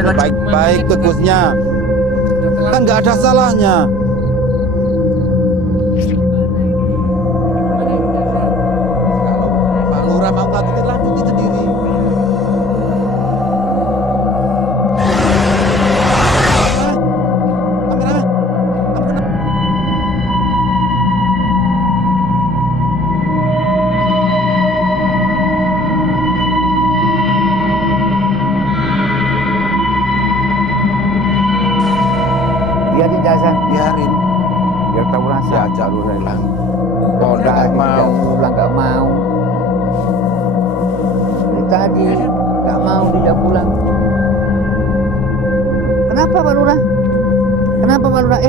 Kalau baik-baik ke Gusnya, kan nggak ada salahnya. Kalau Pak Lurah mau lanjutin, lanjutin sendiri. Kameramen, kamu kenapa? Biarin Hasan, Biarin, biar tahu rasa. diajak Lurah hilang. Oh, Udah nggak mau. pulang, nggak mau. Dari tadi nggak mau dia pulang. Kenapa Pak Lurah? Kenapa Pak Lurah?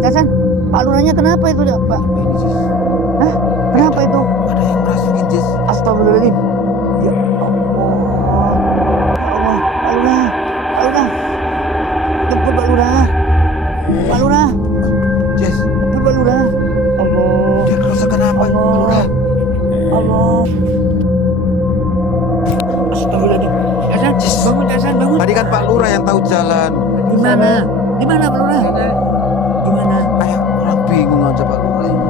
Hasan, Pak Lurahnya kenapa itu Pak? Ini Jis, Hah? Kenapa itu? ada yang merasukin Jis. Astagfirullahaladzim. Ya Allah. Ya Allah. Pak Lurah. Pak Lurah. Jemput Pak Lurah. Pak Lurah. Jis, Jemput Pak Lurah. Allah. dia kerusakan apa, Pak Lurah? Allah. Astagfirullahaladzim. Hasan, bangun Hasan, bangun. Tadi kan Pak Lurah yang tahu jalan. Di mana? Di mana Pak Lurah? Di mana? Kayak orang bingung aja Pak Lurah ini.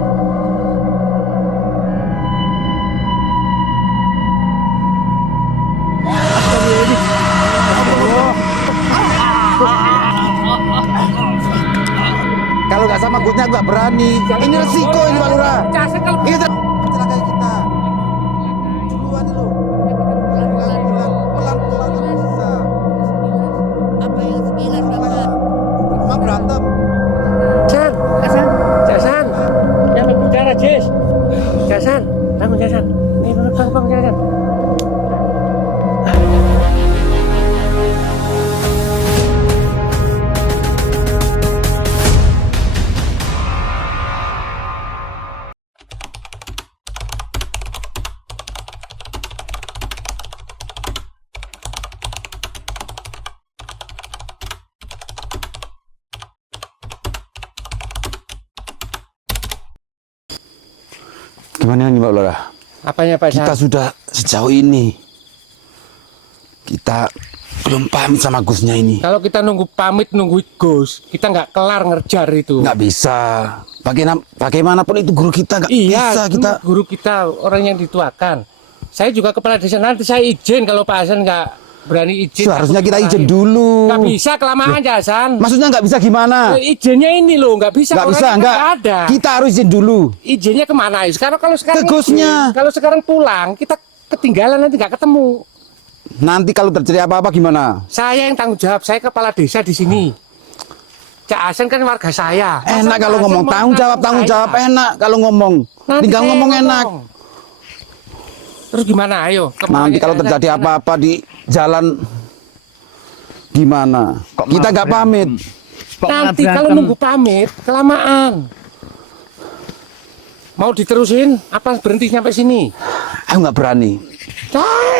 Kalau nggak sama Gusnya nggak berani. Ini resiko ini Pak Lurah. Ini kecelakaan kita. Duluan ini loh. Pelan-pelan bisa. Apa yang sekilas Cuma berantem. Jasan, Hasan, Jasan, yang berbicara Jess. Jasan, bangun Jasan. Nih bangun Jasan. Gimana nih Pak Lurah? Apanya Pak Kita Jasan? sudah sejauh ini. Kita belum pamit sama Gusnya ini. Kalau kita nunggu pamit, nunggu Gus, kita nggak kelar ngerjar itu. Nggak bisa. Bagaimanapun itu guru kita nggak Iya, bisa kita. guru kita orang yang dituakan. Saya juga kepala desa, nanti saya izin kalau Pak Hasan nggak berani izin. Seharusnya aku kita izin dimarahin. dulu. Nggak bisa kelamaan Jasan. Maksudnya nggak bisa gimana? Izinnya ini loh, nggak bisa. Nggak bisa, orangnya nggak. ada. Kita harus izin dulu. Izinnya kemana? Kalau sekarang Ke Gusnya. izin, kalau sekarang pulang kita ketinggalan nanti nggak ketemu. Nanti kalau terjadi apa-apa gimana? Saya yang tanggung jawab, saya kepala desa di sini. Cak Hasan kan warga saya. Masa Enak kalau Pak ngomong Hasan tanggung jawab, menanggung saya? enak kalau ngomong. Nanti Tinggal saya ngomong enak. Terus gimana? Ayo. Nanti kalau terjadi apa-apa di jalan gimana? Kita nggak pamit. Nanti kalau nunggu pamit kelamaan. Mau diterusin? Apa berhenti sampai sini? Aku nggak berani.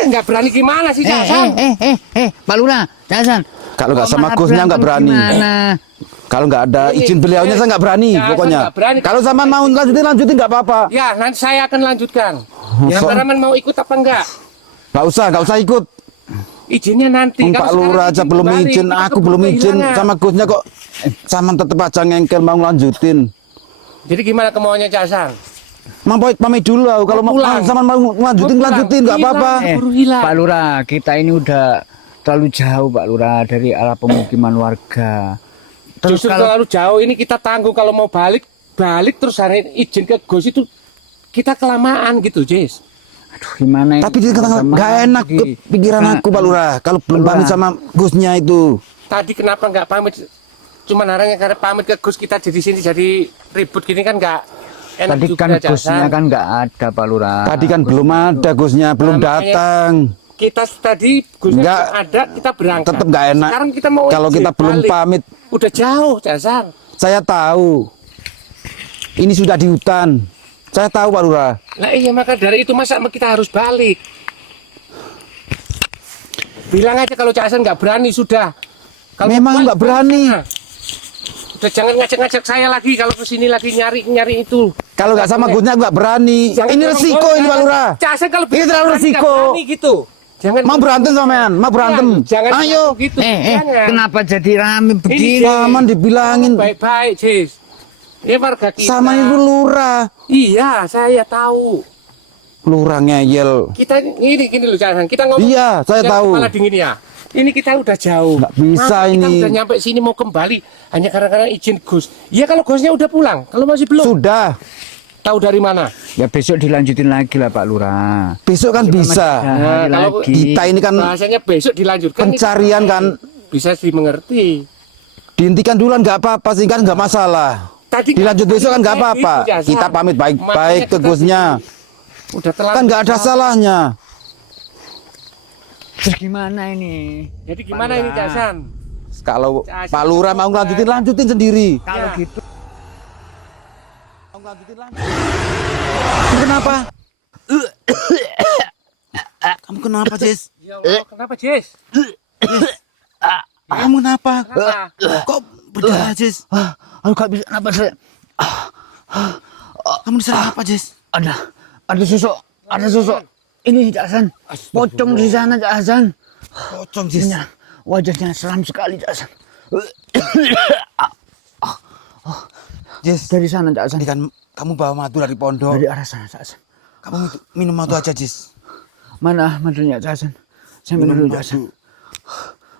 Nggak berani gimana sih Cak Hasan? Pak Lurah, Hasan. Kalau nggak Kok sama malah Gusnya nggak berantem berani. gimana? Kalau nggak ada izin beliaunya saya nggak berani Ya, pokoknya. saya nggak berani. Kalau sama mau lanjutin nggak apa-apa. Ya, nanti saya akan lanjutkan. So- Kameramen mau ikut apa enggak? Nggak usah ikut. Izinnya nanti. Pak Kalau Lurah sekarang aja belum kembali, izin, kita aku keburu belum izin kehilangan. sama Gusnya kok. Sama tetep aja ngengkel mau lanjutin. Jadi gimana kemauannya Cak Hasan? Mau pamit dulu aku. Kalau mau pulang. sama mau lanjutin Mau pulang. lanjutin nggak apa-apa. Buru hilang. Pak Lurah, kita ini udah terlalu jauh Pak Lurah dari arah pemukiman warga. Terus Justru kalau terlalu jauh ini kita tanggung, kalau mau balik terus hari izin ke Gus itu kita kelamaan gitu, Jess. aduh gimana Tapi dia kata nggak enak ke pikiran aku Pak Lurah. Kalau belum Lurah. pamit sama Gusnya itu. Tadi kenapa nggak pamit? Cuman haranya karena pamit ke Gus kita jadi sini jadi ribut gini kan nggak enak tadi juga kan Cak Gusnya Hasan. kan nggak ada Pak Lurah. Tadi kan belum ada Gusnya, belum Makanya datang. Kita tadi Gusnya Nggak, belum ada, kita berangkat. Tetap nggak enak. Sekarang kita mau Kalau izin kita belum balik. pamit, Udah jauh, Cak Hasan. saya tahu. Ini sudah di hutan. Saya tahu Pak Lurah. Nah iya, maka dari itu masa kita harus balik. Bilang aja kalau Cak Hasan nggak berani sudah. Kalau Memang balik, nggak berani. sana. Udah jangan ngajak-ngajak saya lagi kalau kesini lagi nyari itu. Kalau nggak sama Gusnya nggak berani. Jangan Ini resiko ini Pak Lurah. Cak Hasan kalau Ini terlalu berani, nggak resiko. berani gitu. Jangan Mau berantem sampean, mau berantem. Jangan Ayo. gitu. Jangan. Kenapa jadi rame begini? Paman dibilangin Baik-baik, Jis. Ini warga kita. sama itu lurah. Iya, saya tahu. Lurah ngeyel. Kita ini gini loh, jangan. Kita ngomong. Iya, saya jangan tahu. Kepala dingin ya. Ini kita udah jauh. Nggak bisa Masa Kita ini. udah nyampe sini mau kembali hanya karena izin Gus. Iya kalau Gusnya udah pulang, kalau masih belum. Sudah. Tahu dari mana? Ya besok dilanjutin lagi lah Pak Lurah. Besok kan bisa. Hari kalau lagi. Kita ini kan Bahasanya besok dilanjutkan. pencarian kan Bisa dimengerti. dihentikan duluan nggak apa-apa sih kan nggak masalah. Tadi Dilanjut besok kan nggak apa-apa. Itu, Jasan. Kita pamit baik-baik Makanya ke kita Gusnya. Udah telat. Kan nggak ada salahnya. Terus gimana ini? Jadi gimana ini Jasan? Kalau Jasan, Pak Lurah mau lanjutin sendiri. Kalau Ya. gitu Kamu kenapa? Kamu kenapa, Jess? Ya Allah, kenapa Jis? Kamu kenapa? Kenapa? Kok berdarah, Jess? aduh gak bisa nafas saya. Kamu diserang apa, Jess? Ada sosok. Ini Cak Hasan. Pocong di sana Cak Hasan. Pocong, Jess. Iya, wajahnya seram sekali Cak Hasan. Jess, Dari sana Cak Hasan. tadi kan kamu bawa madu dari pondok. Dari arah sana Cak Hasan. Kamu minum madu aja, Jess. Mana madunya Cak Hasan? Saya minum dulu Cak Hasan.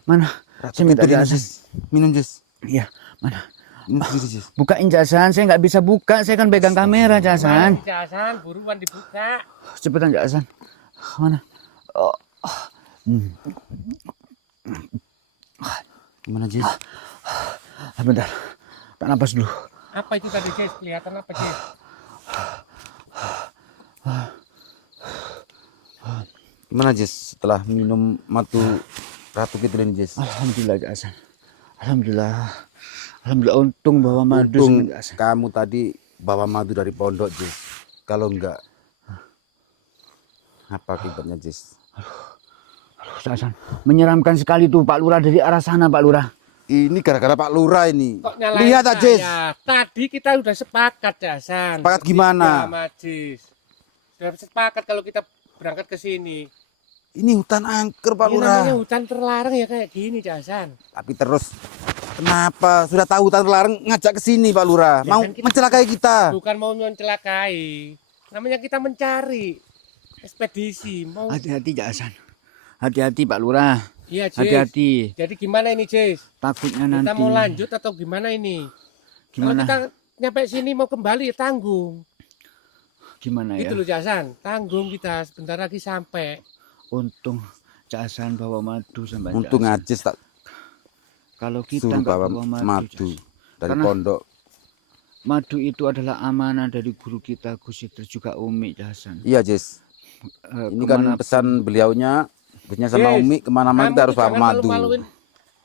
Mana? Saya minta Cak Hasan. Minum, Jess. Iya, mana? Minum sendiri, Jess. Bukain Cak Hasan, saya nggak bisa buka. Saya kan pegang kamera Cak Hasan. Jasan, buruan dibuka. Cepetan Cak Hasan. Mana? Oh. Gimana, Jess? Bentar. Tak napas dulu. Apa itu tadi Jis? Kelihatan apa Jis? Gimana, Jess? Setelah minum madu Ratu Kidul ini, Jess? Alhamdulillah Cak Hasan. Alhamdulillah untung bawa madu Untung sama Cak Hasan. kamu tadi bawa madu dari pondok, Jess. Kalau enggak, apa akibatnya, Jess? Cak Hasan. Menyeramkan sekali tuh Pak Lurah dari arah sana Pak Lurah. Ini gara-gara Pak Lurah ini. Kok nyalain Lihat aja, Jess. saya? Tadi kita udah sepakat Jasan. Sepakat gimana? Sama Jis. Sudah sepakat kalau kita berangkat ke sini. Ini hutan angker, Pak Ini Lurah. namanya hutan terlarang ya kayak gini Jasan. Tapi terus kenapa sudah tahu hutan terlarang ngajak ke sini, Pak Lurah? Ya Mau kan kita- mencelakai kita. Bukan mau mencelakai. Namanya kita mencari ekspedisi. Mau Hati-hati Cak Hasan. Hati-hati Pak Lurah. Iya, Jis. Hati-hati. Jadi gimana ini, Jis? Takutnya Kita nanti. mau lanjut atau gimana ini? Gimana? Kalau kita nyampe sini mau kembali ya tanggung. Gimana ya? Gitu loh Jasan, tanggung kita sebentar lagi sampai. Untung Cak Hasan bawa madu sampai Cak Untung Hasan. aja tak Kalau kita suruh nggak bawa bawa madu madu, Cak Hasan. dari Karena- pondok. Madu itu adalah amanah dari guru kita Gus Idris juga Umi Cak Hasan. Iya, Jess. Ini kan Kemana- pesan beliaunya, Gusnya sama Jis, Umi kemana-mana kamu kita harus tuh bawa jangan madu. malu-maluin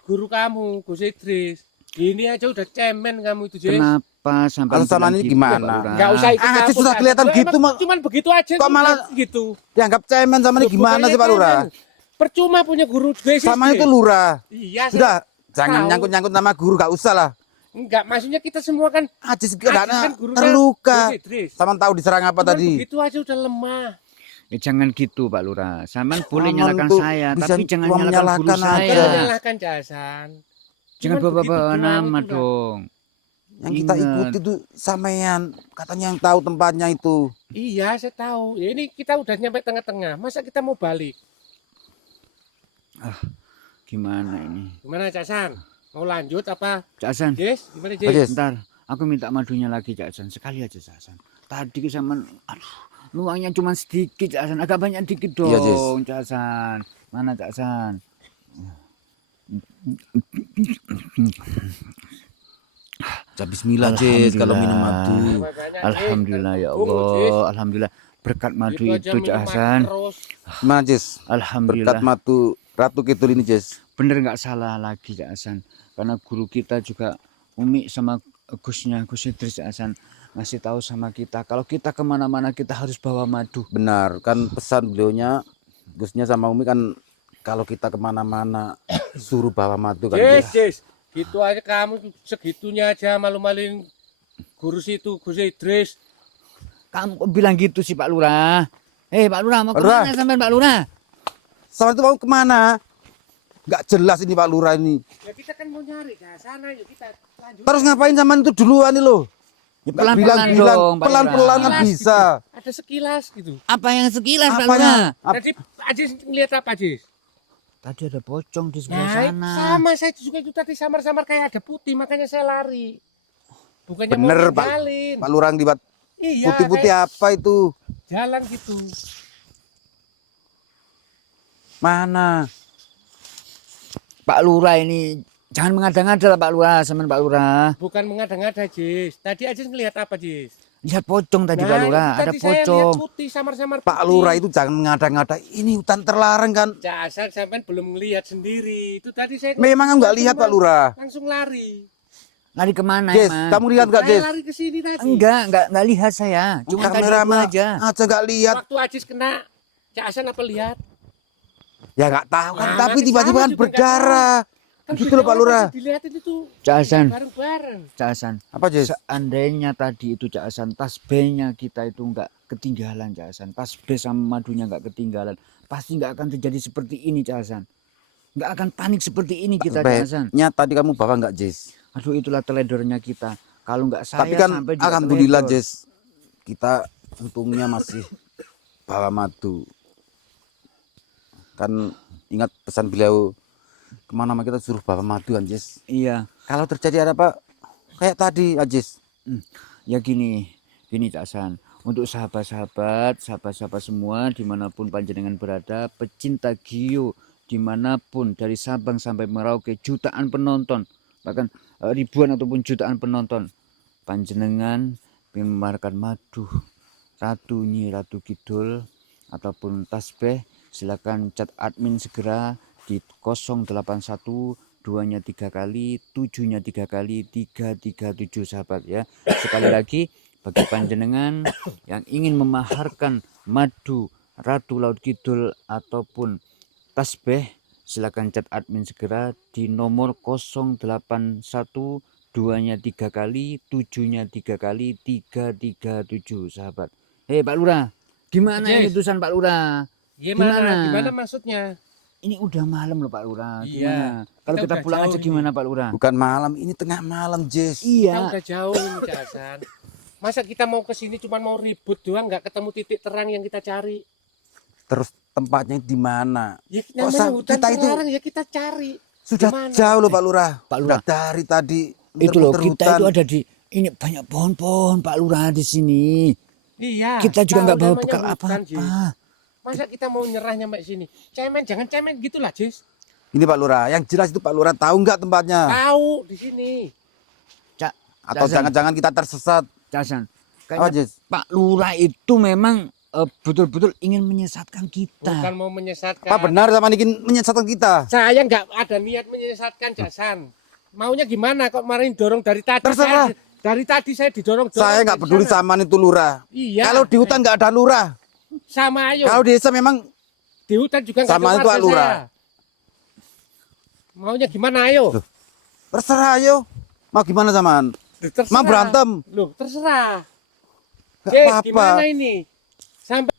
guru kamu, Gus Idris. Ini aja udah cemen kamu itu, Jis. Kenapa sampai Kalau sama bilang ini gitu, gimana? Pak Lurah? Enggak usah ikut Ah, Jis, campur, sudah Jis. kelihatan Lah, gitu, emang Mak. cuman begitu aja. Kok malah gitu? Dianggap cemen sama ini Loh, gimana bukannya sih, Pak Lurah? cemen. Percuma punya guru Gus Sama Idris. itu Lurah. Iya, saya Sudah, jangan tahu. nyangkut-nyangkut nama guru, gak usah lah. Enggak, maksudnya kita semua kan Ajis Ajis kan keadaannya gurunya terluka. Gus Idris. Sama tahu diserang apa Cuman tadi? begitu aja udah lemah. Ya, jangan gitu Pak Lurah. Saman boleh Saman nyalakan tuh saya, bisa tapi jangan cuma nyalakan guru menyalahkan saya. aja. Jangan menyalahkan Jasan. Jangan Cuman bawa-bawa begitu nama doang itu, dong. Yang kita Ingat. ikuti itu sampean, katanya yang tahu tempatnya itu. Iya, saya tahu. Ya, ini kita udah nyampe tengah-tengah. Masa kita mau balik? Gimana ini? Gimana Jasan? Mau lanjut apa? Cak Hasan, Jis, gimana Oh, Jis? Jis. bentar. Aku minta madunya lagi Cak Hasan. Sekali aja Cak Hasan. Tadi sama aduh, luangnya cuma sedikit Cak Hasan. Agak banyak dikit dong Iya, Jis. Cak Hasan. Mana Cak Hasan? Ucap bismillah, Jis, kalau minum madu. Banyak, Jis. Alhamdulillah ya Tunggu, Jis. Allah. Alhamdulillah. Berkat madu Gitu aja itu Cak minuman Hasan. terus. Gimana, Jis? Berkat Alhamdulillah. madu Ratu Kidul ini, Jis. Bener nggak salah lagi Cak Hasan. Karena guru kita juga Umi sama Gusnya, Gus Idris Cak Hasan. Ngasih tahu sama kita. Kalau kita kemana-mana kita harus bawa madu. Benar, kan pesan beliaunya, Gusnya sama Umi kan kalau kita kemana-mana suruh bawa madu kan. Jis, Jis. Gitu aja kamu segitunya aja malu-maluin guru situ, Gus Idris. Kamu kok bilang gitu sih Pak Lurah? Pak Lurah mau Pak Lurah. kemana sampean Pak Lurah? Sama itu mau kemana? Nggak jelas ini Pak Lurah ini. Ya kita kan mau nyari ke sana, yuk kita lanjut. Terus ngapain zaman itu duluan nih lo? Ya, pelan-pelan dong, Pak pelan-pelan kan Sekilas bisa. gitu. Ada sekilas gitu. Apa yang sekilas Pak Apanya? Lurah? Jadi Ajis ngeliat apa Ajis? Tadi ada pocong di sebelah Nah, sana. sama saya juga itu tadi samar-samar kayak ada putih, makanya saya lari. Bukannya Bener mau Pak. ninggalin. Pak Lurah dibuat Iya, putih-putih kayak apa itu? jalan gitu. Mana? Pak Lurah ini jangan mengada-ngada lah Pak Lurah, sama Pak Lurah. Bukan mengada-ngada, Jis. Tadi Ajis ngelihat apa, Jis? Lihat pocong tadi Nah, Pak Lurah, itu ada tadi saya lihat pocong. putih samar-samar Pak putih. Lurah itu jangan ngada-ngada. Ini hutan terlarang kan? Dasar sampean belum ngelihat sendiri. Itu tadi saya Memang nggak lihat Pak Lurah. langsung lari. Lari kemana Jess, emang? kamu lihat nggak Saya Jess? lari ke sini tadi. Enggak lihat saya. Cuma tadi itu Kameramen aja. aja nggak lihat. Waktu Ajis kena Cak Hasan apa lihat? Ya nggak tahu kan. Nah, Tapi masih tiba-tiba sama kan juga berdarah. Kan Gitu loh Pak Lurah. Dilihatin itu Cak Hasan, bareng-bareng. Cak Hasan. Apa Jess? Seandainya tadi itu Cak Hasan, tas B-nya kita itu enggak ketinggalan Cak Hasan. Tas B sama madunya enggak ketinggalan. Pasti enggak akan terjadi seperti ini Cak Hasan. Enggak akan panik seperti ini kita Cak Hasan. Baiknya tadi kamu bawa nggak Jess? Aduh itulah teledornya kita. Kalau enggak saya Tapi kan sampai juga alhamdulillah teledor. Jess, kita untungnya masih bawa madu. Kan ingat pesan beliau, kemana-mana kita suruh bawa madu kan Jess. Iya. Kalau terjadi ada apa kayak tadi Jess. Ya gini Cak Hasan. Untuk sahabat-sahabat semua dimanapun panjenengan berada, pecinta Gio dimanapun dari Sabang sampai Merauke, jutaan penonton, bahkan ribuan ataupun jutaan penonton, panjenengan ingin memamerkan madu Ratu Nyi Ratu Kidul ataupun tasbih, silakan chat admin segera di 081 2-nya 3 kali, 7-nya 3 kali, 337 sahabat ya. Sekali lagi bagi panjenengan yang ingin memaharkan madu Ratu Laut Kidul ataupun tasbih, silakan chat admin segera di nomor 081 2-nya 3 kali, 7-nya 3 kali, 337 sahabat. Hei Pak Lurah, gimana ini Jess. utusan Pak Lurah? Gimana maksudnya? Ini udah malam loh Pak Lurah. Iya. Gimana? Kalau Kita kita udah pulang jauh aja ini. gimana Pak Lurah? Bukan malam, ini tengah malam Jess. Kita Iya. udah jauh ini Cak Hasan. Masa kita mau ke sini cuma mau ribut doang, nggak ketemu titik terang yang kita cari? Terus tempatnya di mana? Ya Kok namanya hutan kita itu terlarang ya kita cari. sudah Gimana? jauh loh Pak Lurah. Pak Lurah. Sudah dari tadi Itu loh, muter-muter kita hutan. itu ada di ini banyak pohon-pohon Pak Lurah di sini. Iya. Kita juga tahu nggak bawa namanya bekal hutan, apa-apa. Jis. Masa kita mau nyerah nyampe sini? Cemen, jangan cemen gitulah, Jis. Ini Pak Lurah, yang jelas itu Pak Lurah tahu nggak tempatnya? Tahu di sini. Cak, Atau Hasan. jangan-jangan kita tersesat? Casan. Apa Kayaknya Jess? Pak Lurah itu memang betul-betul ingin menyesatkan kita. Bukan mau menyesatkan. Apa benar sama ingin menyesatkan kita? Saya nggak ada niat menyesatkan, Jasan. Maunya gimana kok kemarin dorong dari tadi? Terserah. Dari tadi saya didorong. Saya nggak peduli sama itu Lurah. Iya. Kalau di hutan nggak ada Lurah. Sama ayo. Kalau di desa memang Di hutan juga nggak Sama ada itu, Pak warga Lurah. saya. Maunya gimana ayo? Loh, terserah ayo. Mau gimana zaman? Terserah. Mau berantem? Loh, terserah. Nggak Jess, apa-apa. gimana ini? Sampai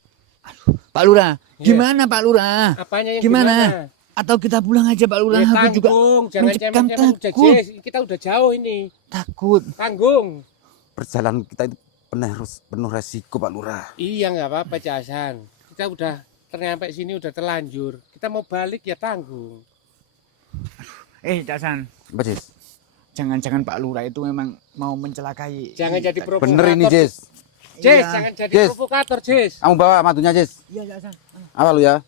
Pak Lurah, Iya. gimana Pak Lurah? apanya yang Gimana? gimana? Atau kita pulang aja Pak Lurah? Ya, Aku juga tanggung, jangan mencekam cemen-cemen udah takut. Jess. Kita udah jauh ini. Takut. Tanggung. Perjalanan kita itu penuh resiko Pak Lurah. Iya nggak apa-apa Jasan. Kita udah sampai sini udah terlanjur. Kita mau balik ya tanggung. Casan, Apa Jess? jangan-jangan Pak Lurah itu memang mau mencelakai. Jangan jadi provokator. Bener ini Jess. Jess, Iya. jangan jadi Jess. provokator, Jess. Kamu bawa madunya Jess. Iya, Casan. Apa lu ya?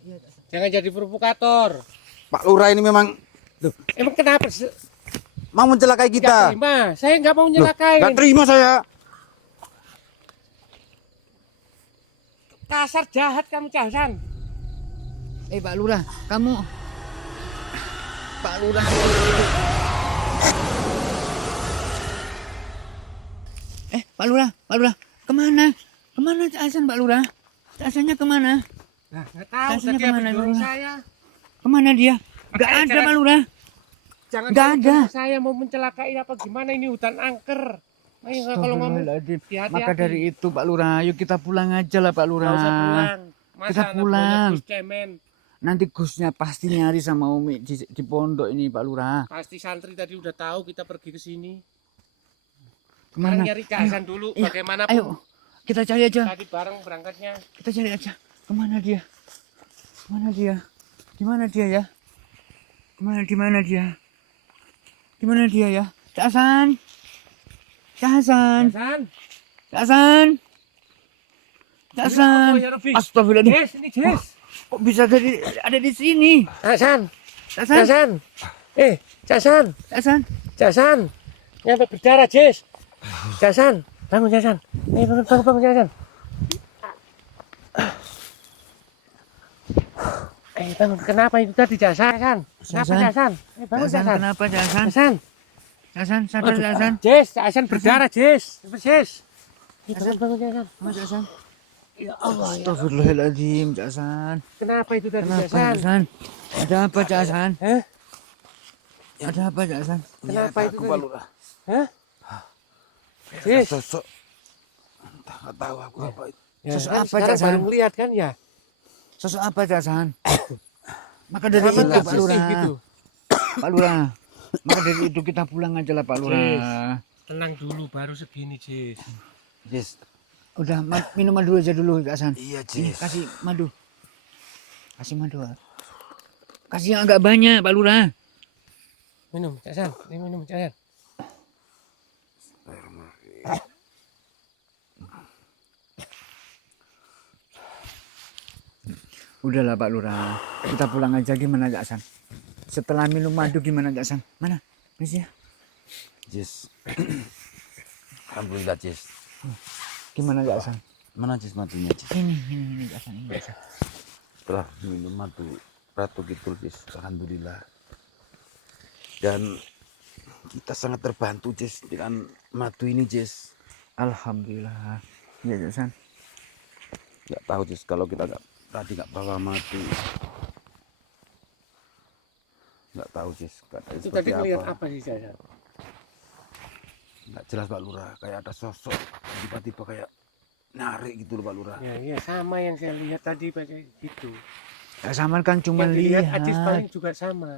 Jangan jadi provokator. Pak Lurah ini memang Loh, emang kenapa sih? mau mencelakai Nggak kita. terima. Saya nggak mau Loh, nyelakain. nggak terima saya. Kasar jahat kamu Jasan. Pak Lurah, kamu Pak Lurah. Pak Lurah, kemana? Kemana Casan Pak Lurah? Casannya kemana? Nah, nggak tahu Kasihnya tadi habis kemana, dorong Lurah? saya. Kemana dia? Gak Makanya ada jangan- Pak Lurah. Jangan Nggak dorong ada. saya mau mencelakai apa gimana ini hutan angker. Ayo kalau ngomong Astagfirullahaladzim. hati-hati. Maka dari itu Pak Lurah, ayo kita pulang aja lah Pak nggak Lurah. usah pulang. Masa Kita anak pulang. buahnya Gus Cemen Nanti Gusnya pasti nyari sama Umi di pondok ini Pak Lurah. Pasti santri tadi udah tahu kita pergi ke sini. Kemana? Sekarang nyari Cak Hasan dulu, Iya, bagaimanapun. Ayo, kita cari aja. Tadi bareng berangkatnya. Kita cari aja. Kemana dia? Kemana dia? Gimana dia ya? Di mana dia? Gimana dia ya? Cak Hasan. Cak Hasan. Hasan. Cak Hasan. Cak Hasan. Ya Rabbi. Astagfirullahaladzim. Jess, ini Jess. Kok bisa ada di sini? Hasan. Cak Hasan. Hasan. Cak Hasan. Cak Hasan. Cak Hasan. Nyampe berdarah, Jess. Cak Hasan. Bangun, Cak Hasan. Bangun, Cak Hasan. Bangun. Kenapa itu tadi, Cak Hasan? Kenapa, Cak Hasan? Bangun, Cak Hasan. Kenapa Cak Hasan? Cak Hasan. Cak Hasan, sadar Cak Hasan. Jess, Cak Hasan berdarah, Jess. Jess. Bangun, Cak Hasan. Cak Hasan. Ya Allah, ya. Astagfirullahaladzim, Cak Hasan. Kenapa itu tadi, Kenapa Cak Cak Hasan? Hasan? Ada apa Cak Hasan? Hah? Ada apa Cak Hasan? Kenapa itu Aku tadi? Pak Lurah. Hah? Jess. Sosok. Entah nggak tahu aku apa itu. Ya, Sosok kan apa, sekarang Cak Hasan? baru melihat kan ya? Sosok apa Cak Hasan? Maka dari Sama itu nggak Pak sih Lurah. gitu? Pak Lurah. Maka dari itu kita pulang aja lah Pak Lurah. Tenang dulu, baru segini, Jess. Jess. Udah minum madu aja dulu Cak Hasan. Iya, Ini, Jess. kasih madu. Kasih madu. Kasih yang agak banyak Pak Lurah. Minum, Cak Hasan. Ini minum, Cak Hasan. Udahlah Pak Lurah. Kita pulang aja gimana Cak Hasan? Setelah minum madu gimana Cak Hasan? Mana? Mesnya? Jess. Alhamdulillah, Jess. Gimana Cak Hasan? Mana Jess matunya, Jess? Ini Cak Hasan, ini Cak Hasan. Setelah minum madu Ratu Kidul, Jess. Alhamdulillah. Dan kita sangat terbantu, Jess, dengan madu ini, Jess. Alhamdulillah. Iya Cak Hasan. Nggak tahu, Jess, kalau kita tadi nggak bawa madu. Nggak tahu, Jess. Keadaannya Itu seperti tadi ngelihat apa. apa sih, Cak Hasan? Nggak jelas, Pak Lurah. Kayak ada sosok tiba-tiba kayak narik gitu loh, Pak Lurah. Ya, iya, sama yang saya lihat tadi pakai gitu. Cak Hasan kan cuma Yang dilihat lihat. Ajis paling juga sama.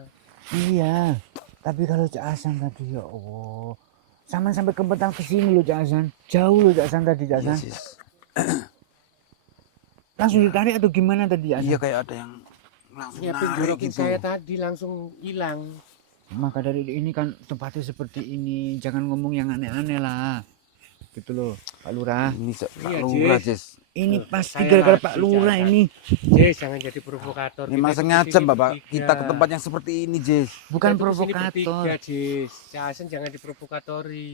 Iya. Tapi kalau Cak Hasan tadi ya Allah. Saman sampai kempetang ke sini loh Cak Hasan. Jauh loh Cak Hasan tadi Cak Iya, Hasan. Jess. Langsung ditarik atau gimana tadi Cak Hasan? Iya, kayak ada yang langsung Ya, narik penjorokin gitu. saya tadi langsung hilang. Maka dari ini kan tempatnya seperti ini. Jangan ngomong yang aneh-aneh lah. Gitu loh Pak Lurah. Ini Pak Iya, Lurah, Jess. Jess. Ini Tuh, pasti saya gara-gara lagi, Pak Lurah Cak Hasan. ini. Jess, jangan jadi provokator. Memang Kita sengaja, kesini Bapak. bertiga. Kita ke tempat yang seperti ini, Jess. Bukan Kita tuh kesini provokator. bertiga, Jess. Cak Hasan jangan diprovokatori.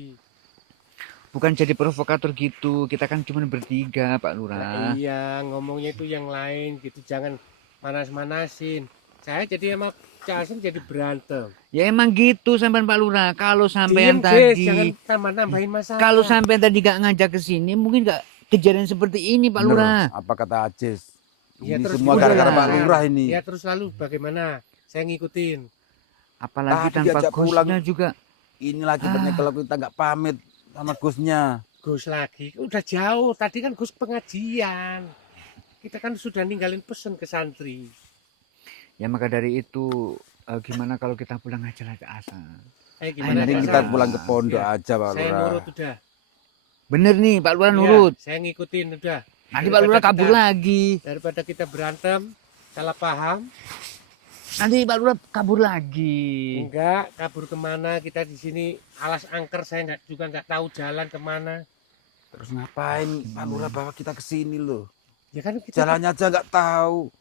Bukan jadi provokator gitu. Kita kan cuma bertiga Pak Nah, Lurah. iya, ngomongnya itu yang lain gitu, jangan manas-manasin. Saya jadi sama Cak Hasan jadi berantem. Ya emang gitu sampean Pak Lurah. Kalau sampean Diem, Jess, tadi. jangan tambah-nambahin masalah. Kalau sampean tadi gak ngajak ke sini, mungkin gak kejadian seperti ini Pak Bener, Lurah. apa kata Jess? Ya, Ini terus semua gimana? gara-gara Pak Lurah ini. Ya terus lalu bagaimana? Saya ngikutin. Apalagi Tadi tanpa diajak pulang. Gusnya juga. Inilah akibatnya kalau kita nggak pamit sama Gusnya. Gus lagi, udah jauh. Tadi kan Gus pengajian. Kita kan sudah ninggalin pesen ke santri. Ya maka dari itu gimana kalau kita pulang aja lah ke Hasan. Gimana Mending Cak kita Hasan? pulang ke pondok Ya, aja, Pak Saya Lurah. nurut udah. Bener nih Pak Lurah Ya, nurut. saya ngikutin udah. Nanti Pak Lurah kabur lagi. Daripada kita berantem, salah paham. Nanti Pak Lurah kabur lagi. Enggak, kabur kemana? Kita di sini alas angker, saya nggak tahu jalan kemana. Terus ngapain Pak Lurah bawa kita ke sini loh? Ya kan kita Jalannya aja nggak tahu.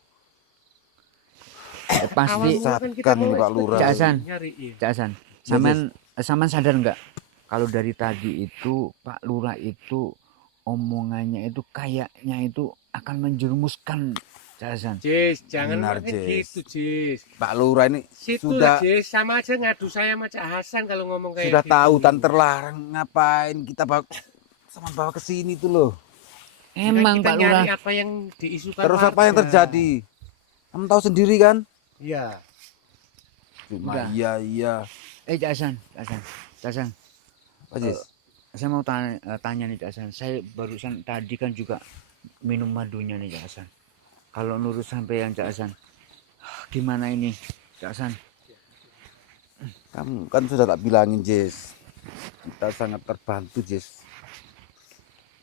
Pasti awal mula kan kita Sesatkan mau ini, Pak Lurah. Cak Hasan. nyariin. Cak Hasan. Saman sadar nggak? Kalau dari tadi itu Pak Lurah itu omongannya itu kayaknya itu akan menjerumuskan Cak Hasan. Jess, jangan Benar, makin Jess. gitu, Jess. Pak Lurah ini Situ sudah lah, Jess. Sama aja ngadu saya sama Cak Hasan kalau ngomong kayak sudah gitu. tahu dan terlarang, ngapain kita bawa sama bawa ke sini tuh loh. Ya kan Emang kita Pak nyari Lurah. apa yang diisukan Terus apa yang warga. terjadi? Kamu tahu sendiri kan? Iya. Cuma Udah. iya. Cak Hasan, Cak Hasan. Apa Jess? Saya mau tanya nih Cak Hasan. Saya barusan tadi kan juga minum madunya nih Cak Hasan. Kalau nurut sampai yang Cak Hasan, gimana ini Cak Hasan? Kamu kan sudah tak bilangin, Jess. Kita sangat terbantu, Jess.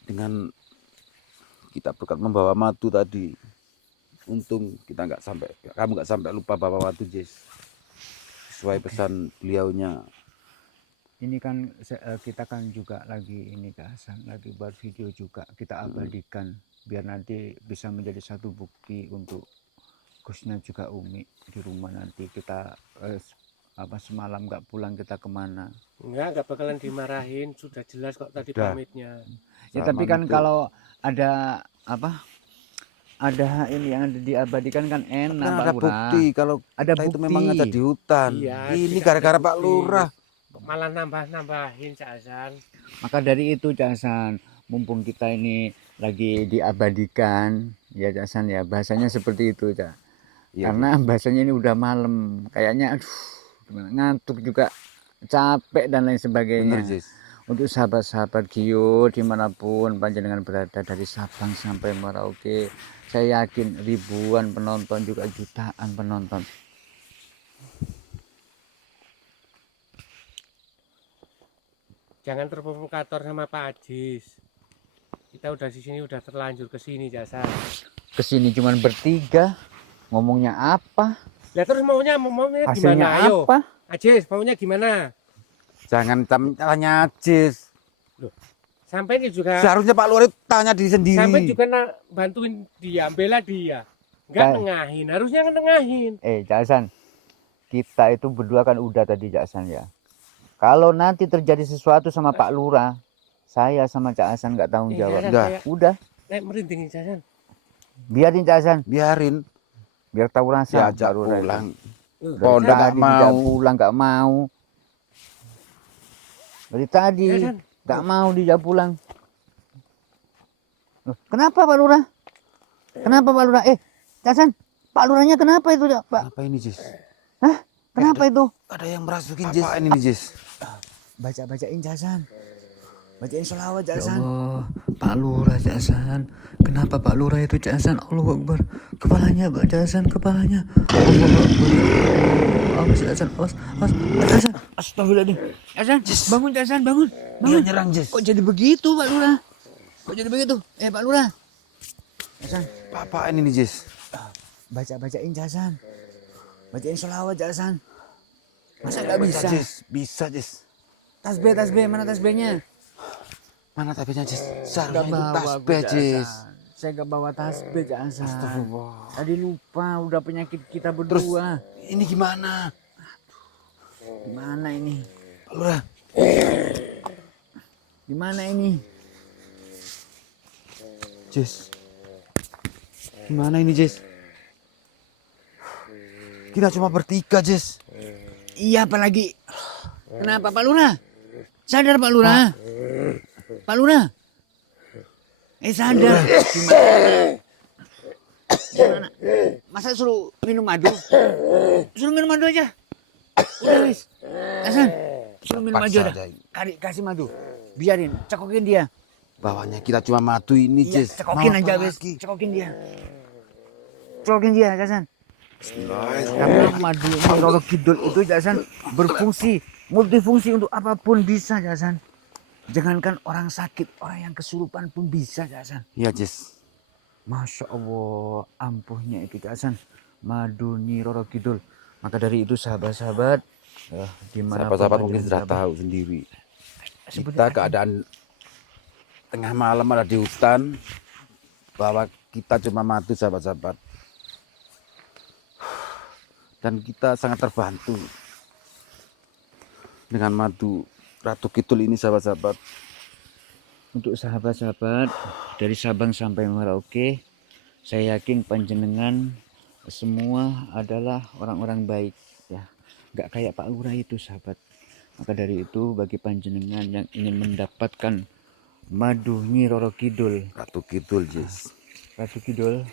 Dengan kita berkat membawa madu tadi. Untung kita kamu nggak sampai lupa bawa madu, Jess. Sesuai pesan beliaunya. Ini kan kita kan juga lagi ini Kak Hasan, lagi buat video juga kita abadikan biar nanti bisa menjadi satu bukti untuk Gusnya juga Umi di rumah. Nanti kita semalam nggak pulang kita kemana? Enggak bakalan dimarahin, sudah jelas kok tadi Sudah. pamitnya. Ya Sama tapi kan itu. kalau ada ada ini yang ada diabadikan kan enak Kan Pak ada Lurah. bukti kalau Ada kita itu bukti. memang ada di hutan. Iya, Ini tidak gara-gara ada Pak bukti. Lurah. Kok malah nambahin Cak Hasan. Maka dari itu Cak Hasan, mumpung kita ini lagi diabadikan, ya Cak Hasan ya bahasanya seperti itu Cak. Iya, Karena bahasanya ini udah malam, kayaknya aduh gimana, ngantuk juga, capek dan lain sebagainya. bener, Jess. Untuk sahabat-sahabat Gio dimanapun panjenengan berada dari Sabang sampai Merauke, saya yakin ribuan penonton juga jutaan penonton. Jangan terprovokator sama Pak Ajis. Kita udah di sini udah terlanjur ke sini Cak Hasan. Kesini cuman bertiga, ngomongnya apa? Lah terus maunya Hasilnya gimana? Ayo. apa? Ajis, maunya gimana? Jangan tanya Jess. Sampai ini juga Seharusnya Pak Lurah itu tanya diri sendiri. sampai juga bantuin dia, bela dia. Enggak Kayak- nengahin, harusnya kan nengahin. Cak Hasan, kita itu berdua kan udah tadi Cak Hasan ya. Kalau nanti terjadi sesuatu sama Pak Lurah, saya sama Cak Hasan nggak tanggung jawab. Cak Hasan, Udah. kayak- Udah, kayak merinding Cak Hasan. biarin Cak Hasan, Biarin. biar tahu rasa. Diajak Pak Lurah itu. pulang. Dari Oh, nggak tadi mau. dijak pulang nggak mau. Dari tadi Cak Hasan, nggak mau dijak pulang. Loh, kenapa Pak Lurah? Kenapa Pak Lurah? Cak Hasan, Pak Lurahnya kenapa itu Pak? Apa ini, Jess? Hah? Kenapa itu? Ada yang merasukin, Jess. Apa ini, Jess? Bacain Cak Hasan. Bacain sholawat Cak Ya Hasan. Allah, Pak Lurah Cak Hasan. Kenapa Pak Lurah itu Cak Hasan? Allahu Akbar. Kepalanya Pak Cak Hasan, kepalanya. Allahu Akbar. Awas Cak Hasan, awas. Cak Hasan. Astagfirullahaladzim. Cak Hasan, bangun Cak Hasan, bangun. Dia nyerang, Jess. Kok jadi begitu Pak Lurah? Kok jadi begitu? Pak Lurah. Cak Hasan, Apa ini nih, Jess? bacain Cak Hasan. Bacain sholawat Cak Hasan. Masa nggak bisa? Jess. Bisa, Jess. Tasbih, mana tasbihnya? Mana tasbihnya, Jess? Nggak Seharusnya itu bawa tasbih, Cak Jess. Hasan. Saya nggak bawa tasbih Cak Hasan. Astagfirullah. Tadi lupa, udah penyakit kita berdua. Ini gimana? Gimana ini? Pak Lurah. Gimana ini? Jess. Gimana ini, Jess? Kita cuma bertiga, Jess. Iya apalagi. Kenapa Pak Lurah? Sadar Pak Lurah? Pak Lurah? Sadar. Gimana? Masa suruh minum madu? Suruh minum madu aja. Udah wis. Hasan, suruh minum madu Paksa aja. aja. Kasih madu. Biarin, cekokin dia. Bawahnya kita cuma madu ini, Iya, Jess. cekokin Mau aja apa wis. lagi? Cekokin dia. Cekokin dia, Hasan. Karena madu Roro Kidul itu Hasan berfungsi, multifungsi untuk apapun bisa Hasan. Jangankan orang sakit, orang yang kesurupan pun bisa Hasan. Iya, Jess. Masya Allah, ampuhnya itu Hasan. Madu Nyi Roro Kidul. Maka dari itu sahabat-sahabat, dimanapun Sahabat-sahabat mungkin sudah panjenengan tahu sendiri. Sebut Kita aja. keadaan tengah malam ada di hutan, bahwa kita cuma madu, sahabat-sahabat. Dan kita sangat terbantu dengan madu Ratu Kidul ini, sahabat-sahabat. Untuk sahabat-sahabat dari Sabang sampai Merauke, saya yakin panjenengan semua adalah orang-orang baik ya, nggak kayak Pak Lurah itu sahabat. Maka dari itu bagi panjenengan yang ingin mendapatkan madu Nyi Roro Kidul, Ratu Kidul, Jess. Ratu Kidul,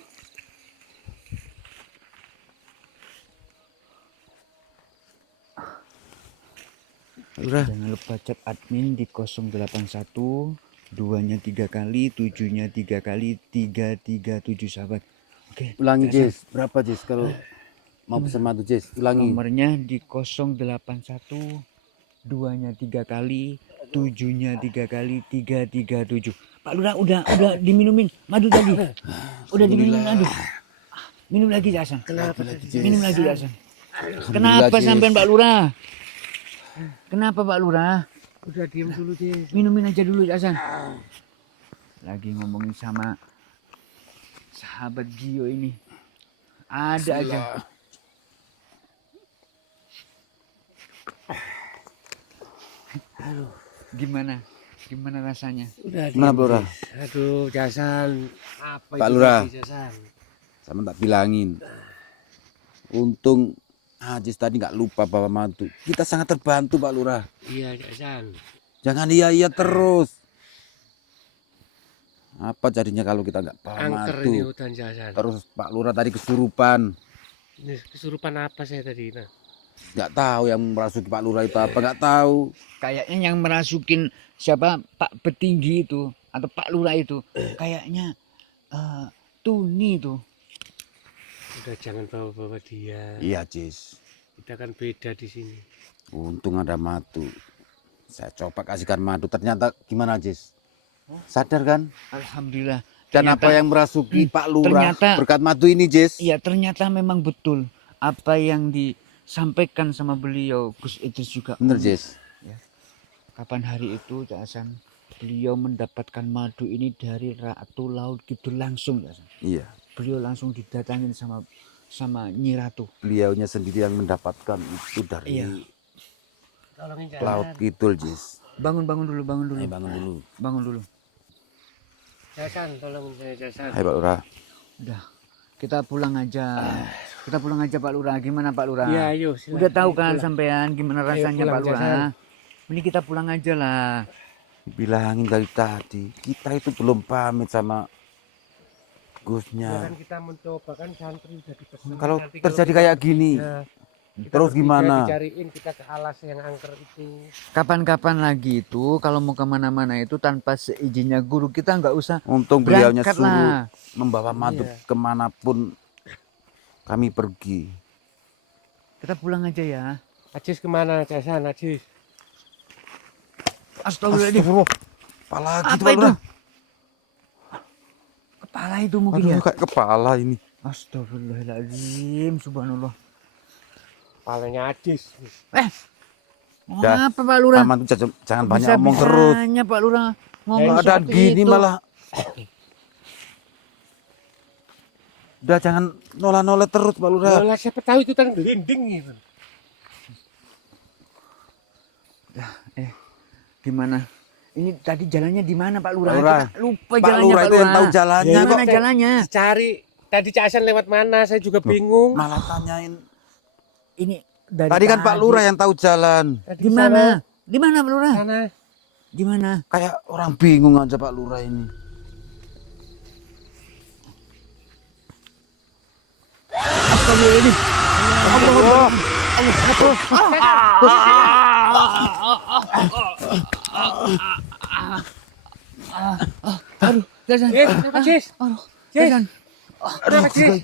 Udah. jangan lupa chat admin di 081 2-nya 3 kali, 7-nya 3 kali, 337 sahabat. Oke. Ulangi, Cak Hasan. Jess. Berapa, Jess? Kalau mau pesan madu Jess, ulangi. Nomornya di 081, 2-nya 3 kali, 7-nya 3 kali, 337. Pak Lurah udah diminumin madu tadi. Udah diminumin madu. Minum lagi Cak Hasan. Kenapa tadi? Minum lagi Cak Hasan. Alhamdulillah, Kenapa Jess. sampean Pak Lurah? Kenapa Pak Lurah? Udah diem dulu deh. Minumin aja dulu Cak Hasan. Lagi ngomongin sama sahabat Gio ini. Ada aja. Aduh, gimana? Gimana rasanya? Udah Gimana, Pak Lurah? Aduh, Jasan. Apa Pak itu Lurah. tadi, Jasan? Sama tak bilangin. Untung Ajis tadi nggak lupa bawa madu. Kita sangat terbantu Pak Lurah. Iya, Jasan. Jangan iya terus. Apa jadinya kalau kita nggak bawa Angker madu? ini hutan, Jasan. Terus Pak Lurah tadi kesurupan. Ini kesurupan apa saya tadi? Nah, Nggak tahu yang merasuki Pak Lurah itu apa, nggak tahu. Kayaknya yang merasukin siapa Pak Petinggi itu atau Pak Lurah itu kayaknya Tuni itu. udah jangan bawa-bawa dia. Iya Jis. Kita kan beda di sini. Untung ada madu. Saya coba kasihkan madu. Ternyata gimana Jis? Sadar kan? Alhamdulillah. Dan Ternyata- apa yang merasuki Pak Lurah ternyata- berkat madu ini Jis? Iya ternyata memang betul apa yang disampaikan sama beliau Gus Idris juga. Bener Jis. Kapan hari itu Cak Hasan beliau mendapatkan madu ini dari Ratu Laut Kidul langsung Cak Hasan. Iya. Beliau langsung didatangin sama Nyi Ratu. Beliaunya sendiri yang mendapatkan itu dari Iya. Tolongin Laut Jasan. Kidul Jis. Bangun dulu. Ayo bangun dulu. Bangun dulu. Jasan, tolongin saya, Jasan. Hai Pak Lurah. Udah. Kita pulang aja. Kita pulang aja Pak Lurah. Gimana Pak Lurah? Iya, ayo. silakan. Udah tahu kan Pulang. sampean gimana rasanya pulang, Pak Lurah? Jasan. Ini kita pulang aja lah. Bilangin dari tadi. Kita itu belum pamit sama Ya Gusnya. kan kita mencoba kan santri udah dipesan. Kalau Nanti terjadi kayak gini, ya, kita terus bertiga gimana? Dicariin kita ke alas yang angker itu. Kapan-kapan lagi itu kalau mau kemana-mana itu tanpa seizinnya guru kita nggak usah Untung beliaunya berangkat suruh lah. membawa madu Iya. kemanapun kami pergi. Kita pulang aja ya. Ajis kemana, Jasan? Ajis. Astagfirullahaladzim. Apalagi Apa itu Pak itu? Lurah? Kepala itu mungkin ya. Aduh, kayak kepala ini. Astagfirullahaladzim. Subhanallah. Kepalanya Ajis. Mau Dah, apa Pak Lurah? Paman tuh jangan banyak ngomong terus. Bisa-bisanya Pak Lurah ngomong ini Keadaan seperti gini itu. malah. Udah jangan nolah-nolah terus Pak Lurah. Lah siapa tahu itu kan gelinding gitu. Gimana? Ini tadi jalannya di mana Pak Lurah? Pak Lurah. Kita lupa Pak jalannya Lurah Pak itu yang Lurah. tahu jalannya Ya, kok. Gimana jalannya? Dicari. Tadi Casan lewat mana? Saya juga bingung. Malah tanyain. Ini dari Tadi kan Pak Lurah yang tahu jalan. Tadi Di mana? Di mana Pak Lurah? Sana. Di mana? Kayak orang bingung aja Pak Lurah ini. Astagfirullahaladzim. Aduh, Jasan. Kenapa, Jis? Aduh, Jis. Jasan. Kenapa, Jis?